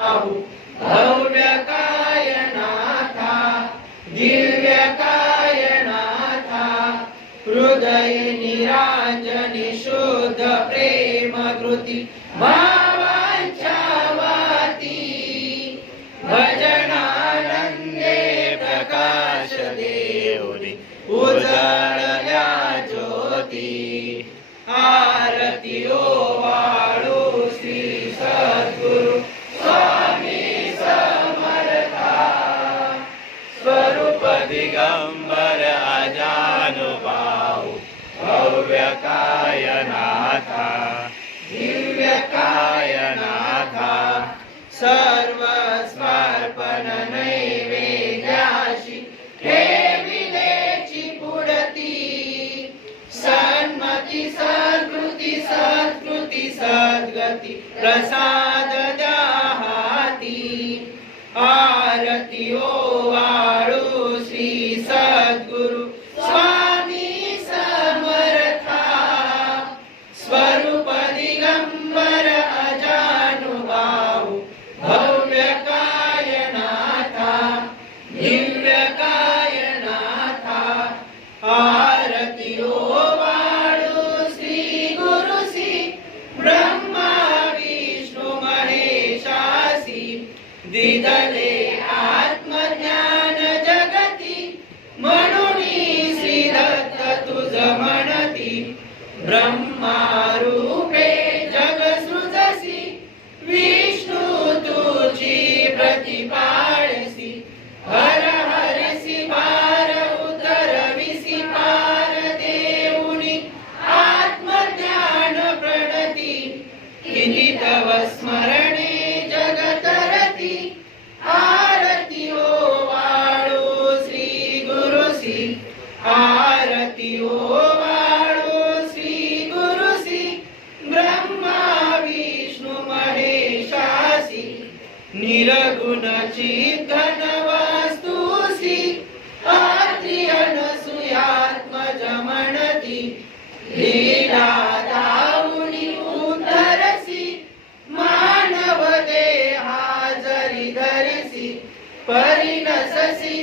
भव्य कायनाथा दिव्य कायनाथा हृदय निरांजनी शुद्ध प्रेम कृती भावांच्यावाती भजनानंदे प्रकाश देऊनी उजळल्या ज्योती आरती ओवाळू श्री सद्गुरु स्वामी समर्था स्वरूप दिगंबर अजानुभाव भव्य कायनाथा दिव्य कायनाथा सर्व स्मर्पण नैवेद्याशी ठेविलेची पुढती सन्मती सद्कृती सत्कृती सद्गती प्रसाद द्या हाती आरती ओवाळू श्री सद्गुरु स्वामी समर्था स्वरूप दिगंबर अजानुभाव भव्य कायनाथा दिव्य कायनाथा आरती ओवाळू श्री गुरु श्री ब्रह्मा विष्णु महेशासी दिदले आत्मज्ञान जगती म्हणूनी श्री दत्त तुझ म्हणती ब्रह्मा रूपे जग सृजसी विष्णु तुझी प्रतिपाळसी हर हरसी पार उतरविसी पार देऊनी आत्मज्ञान प्रणती किती तव स्मरणे जगतरती आरती ओवाळू श्री गुरुसी आरती ओवाळू श्री गुरुसी ब्रह्मा विष्णु महेशासी निरगुण चित्तन वास्तुसी आत्री अनसूयात्मज म्हणती लीला दाऊनी उद्धरसी मानव देहा जरी धरिसी परिणससी